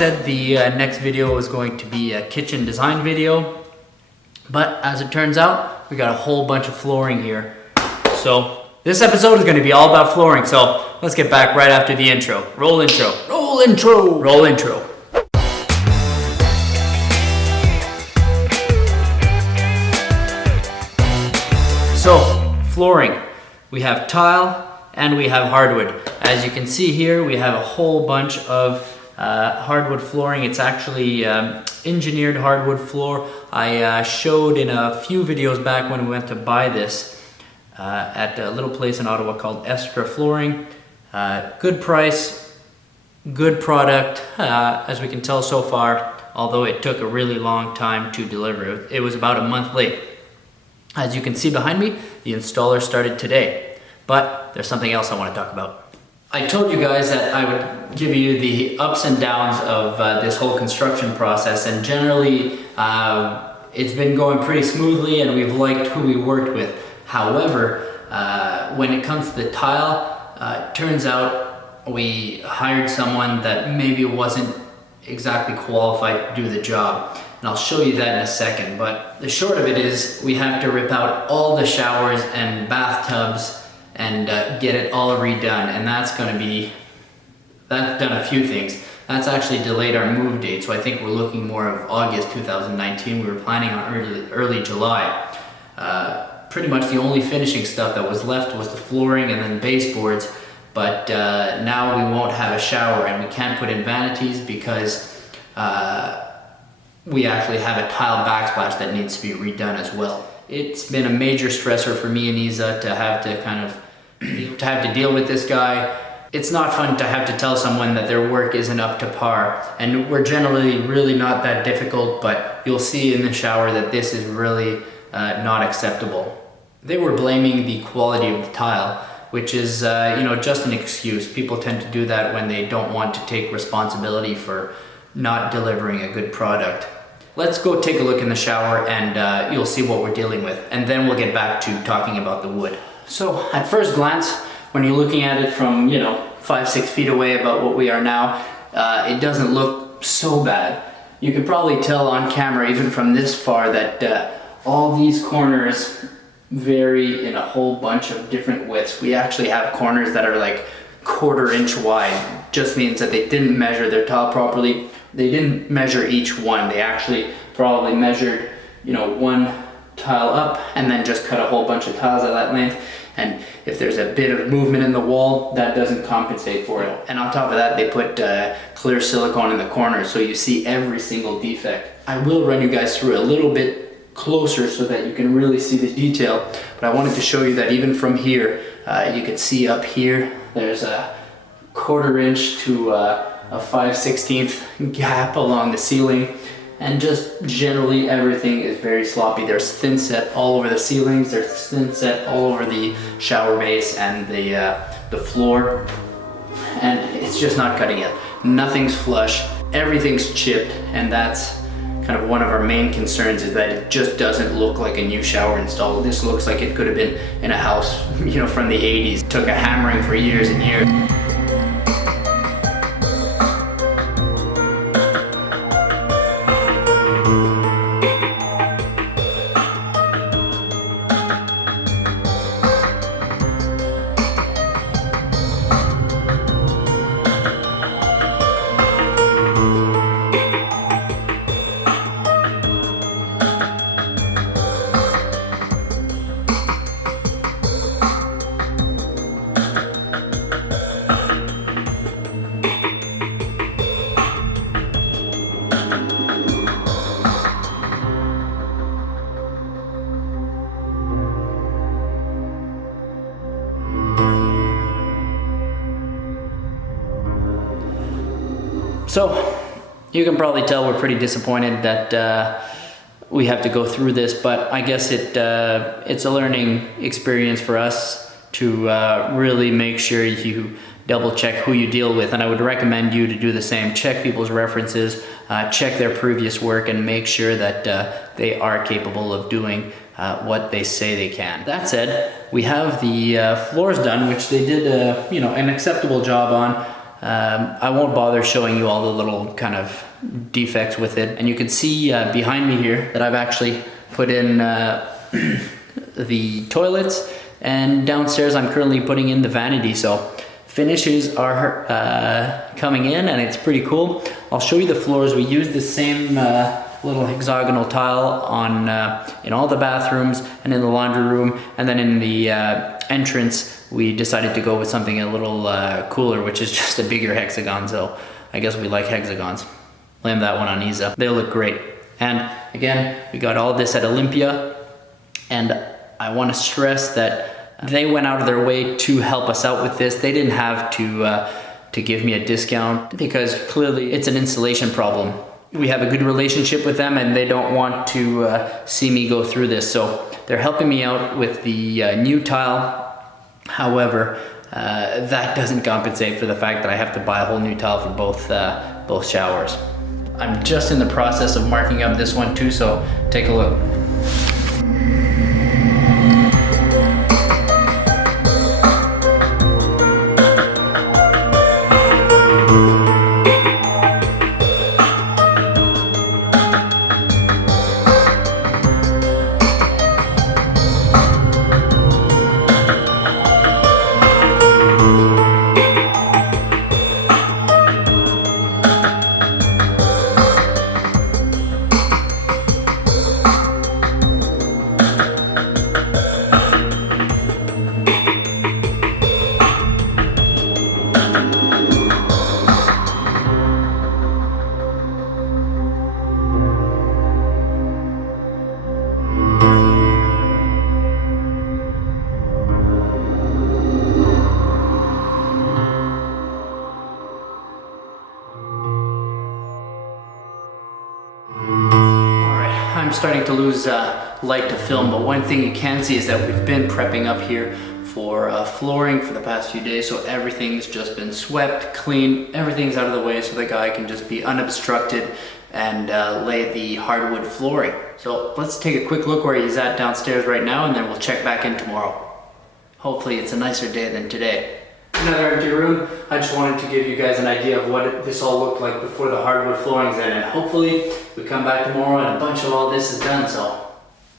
said the next video was going to be a kitchen design video, but as it turns out, we got a whole bunch of flooring here. So this episode is going to be all about flooring, so let's get back right after the intro. Roll intro. Roll intro. Roll intro. So, flooring. We have tile and we have hardwood. As you can see here, we have a whole bunch of hardwood flooring. It's actually engineered hardwood floor. I showed in a few videos back when we went to buy this at a little place in Ottawa called Estra Flooring. Good price, good product, as we can tell so far, although it took a really long time to deliver. It was about a month late. As you can see behind me, the installer started today, but there's something else I want to talk about. I told you guys that I would give you the ups and downs of this whole construction process, and generally it's been going pretty smoothly and we've liked who we worked with. However, when it comes to the tile, it turns out we hired someone that maybe wasn't exactly qualified to do the job. And I'll show you that in a second, but the short of it is we have to rip out all the showers and bathtubs and get it all redone, and that's done a few things. That's actually delayed our move date, so I think we're looking more of August 2019. We were planning on early July. Pretty much the only finishing stuff that was left was the flooring and then baseboards, but now we won't have a shower and we can't put in vanities because we actually have a tile backsplash that needs to be redone as well. It's been a major stressor for me and Izza to have to deal with this guy. It's not fun to have to tell someone that their work isn't up to par, and we're generally really not that difficult, but you'll see in the shower that this is really not acceptable. They were blaming the quality of the tile, which is just an excuse. People tend to do that when they don't want to take responsibility for not delivering a good product. Let's go take a look in the shower and you'll see what we're dealing with, and then we'll get back to talking about the wood. So at first glance, when you're looking at it from 5-6 feet away about what we are now, it doesn't look so bad. You can probably tell on camera even from this far that all these corners vary in a whole bunch of different widths. We actually have corners that are like 1/4 inch wide. Just means that they didn't measure their tile properly. They didn't measure each one. They actually probably measured, one tile up and then just cut a whole bunch of tiles at that length. And if there's a bit of movement in the wall, that doesn't compensate for it. And on top of that, they put clear silicone in the corners, so you see every single defect. I will run you guys through a little bit closer so that you can really see the detail, but I wanted to show you that even from here, you can see up here, there's a 1/4 inch to a 5/16 gap along the ceiling, and just generally everything is very sloppy. There's thin set all over the ceilings, there's thin set all over the shower base and the floor, and it's just not cutting it. Nothing's flush, everything's chipped, and that's kind of one of our main concerns, is that it just doesn't look like a new shower install. This looks like it could have been in a house from the 80s. It took a hammering for years and years. So you can probably tell we're pretty disappointed that we have to go through this, but I guess it's a learning experience for us to really make sure you double check who you deal with, and I would recommend you to do the same. Check people's references, check their previous work, and make sure that they are capable of doing what they say they can. That said, we have the floors done, which they did an acceptable job on. I won't bother showing you all the little kind of defects with it. And you can see behind me here that I've actually put in the toilets, and downstairs I'm currently putting in the vanity. So finishes are coming in and it's pretty cool. I'll show you the floors. We use the same little hexagonal tile on in all the bathrooms and in the laundry room, and then in the entrance we decided to go with something a little cooler, which is just a bigger hexagon. So I guess we like hexagons. Blame that one on Izza. They look great. And again, we got all this at Olympia, and I want to stress that they went out of their way to help us out with this. They didn't have to give me a discount, because clearly it's an installation problem. We have a good relationship with them and they don't want to see me go through this. So they're helping me out with the new tile. However, that doesn't compensate for the fact that I have to buy a whole new tile for both showers. I'm just in the process of marking up this one too, so take a look. I'm starting to lose light to film, but one thing you can see is that we've been prepping up here for flooring for the past few days, so everything's just been swept, clean, everything's out of the way so the guy can just be unobstructed and lay the hardwood flooring. So let's take a quick look where he's at downstairs right now, and then we'll check back in tomorrow. Hopefully it's a nicer day than today. Another empty room. I just wanted to give you guys an idea of what this all looked like before the hardwood flooring's in, and hopefully we come back tomorrow and a bunch of all this is done. So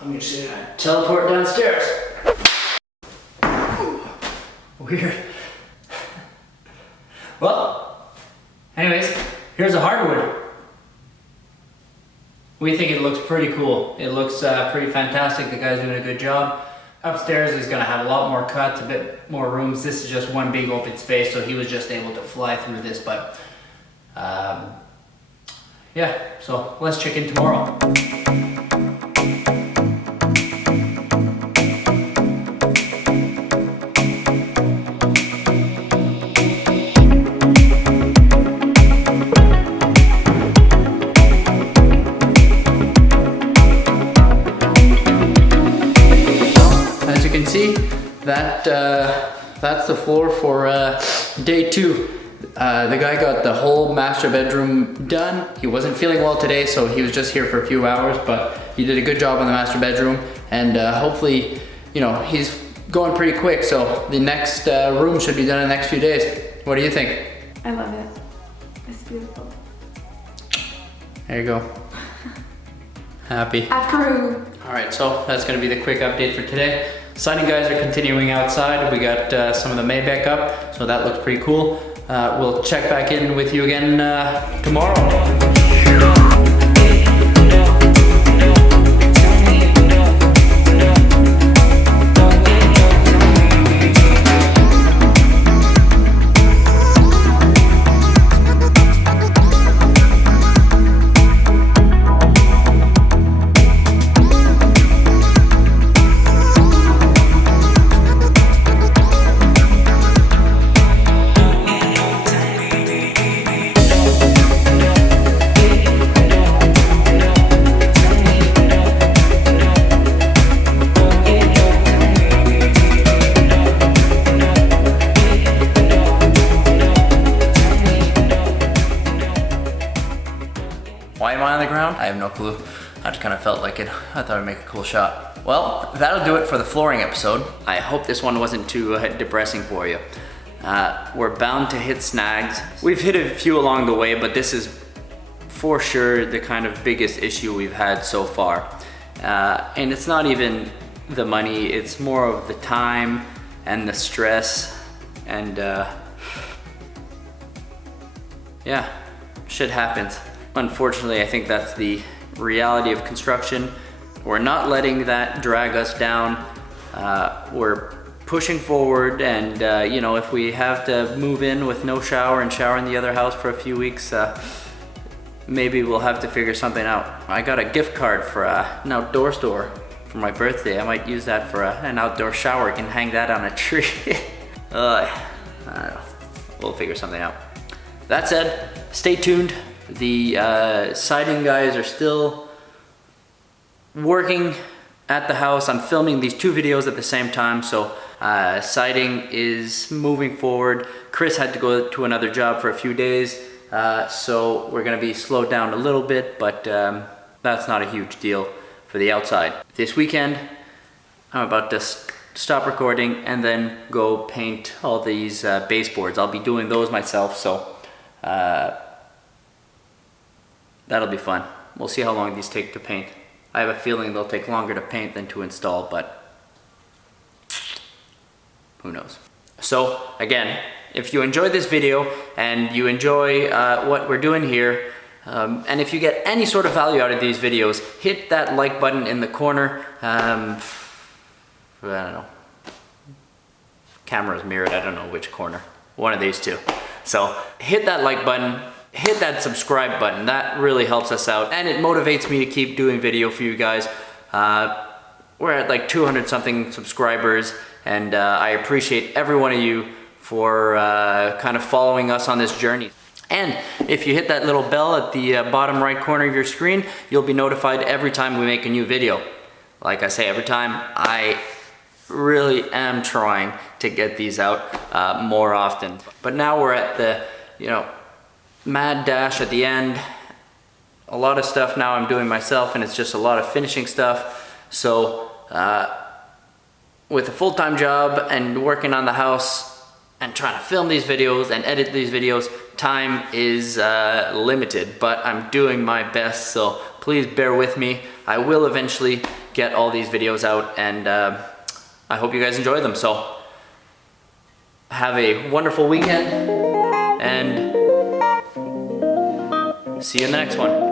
I'm just gonna teleport downstairs. Weird. Well, anyways, here's the hardwood. We think it looks pretty cool. It looks pretty fantastic. The guy's doing a good job. Upstairs he's gonna have a lot more cuts, a bit more rooms. This is just one big open space, so he was just able to fly through this, but yeah, so let's check in tomorrow. See, that's the floor for day 2. The guy got the whole master bedroom done. He wasn't feeling well today, so he was just here for a few hours, but he did a good job on the master bedroom, and hopefully, you know, he's going pretty quick, so the next room should be done in the next few days. What do you think? I love it. It's beautiful. There you go. Happy. Approve. All right, so that's gonna be the quick update for today. Siding guys are continuing outside. We got some of the Maybach up, so that looks pretty cool. We'll check back in with you again tomorrow. Why am I on the ground? I have no clue. I just kind of felt like it. I thought I'd make a cool shot. Well, that'll do it for the flooring episode. I hope this one wasn't too depressing for you. We're bound to hit snags. We've hit a few along the way, but this is for sure the kind of biggest issue we've had so far. And it's not even the money, it's more of the time and the stress, and yeah, shit happens. Unfortunately, I think that's the reality of construction. We're not letting that drag us down. We're pushing forward, and you know, if we have to move in with no shower and shower in the other house for a few weeks, maybe we'll have to figure something out. I got a gift card for an outdoor store for my birthday. I might use that for an outdoor shower. I can hang that on a tree. I don't know. We'll figure something out. That said, stay tuned. The siding guys are still working at the house. I'm filming these two videos at the same time, so siding is moving forward. Chris had to go to another job for a few days, so we're gonna be slowed down a little bit, but that's not a huge deal for the outside. This weekend, I'm about to stop recording and then go paint all these baseboards. I'll be doing those myself, so that'll be fun. We'll see how long these take to paint. I have a feeling they'll take longer to paint than to install, but who knows. So again, if you enjoyed this video and you enjoy what we're doing here, and if you get any sort of value out of these videos, hit that like button in the corner. I don't know. Camera's mirrored, I don't know which corner. One of these two. So hit that like button. Hit that subscribe button. That really helps us out, and it motivates me to keep doing video for you guys. We're at like 200 something subscribers, and I appreciate every one of you for kind of following us on this journey. And if you hit that little bell at the bottom right corner of your screen, you'll be notified every time we make a new video. Like I say every time, I really am trying to get these out more often. But now we're at the, you know, mad dash at the end. A lot of stuff now I'm doing myself, and it's just a lot of finishing stuff. So with a full-time job and working on the house and trying to film these videos and edit these videos, time is limited, but I'm doing my best, so please bear with me. I will eventually get all these videos out, and I hope you guys enjoy them. So have a wonderful weekend, and see you in the next one.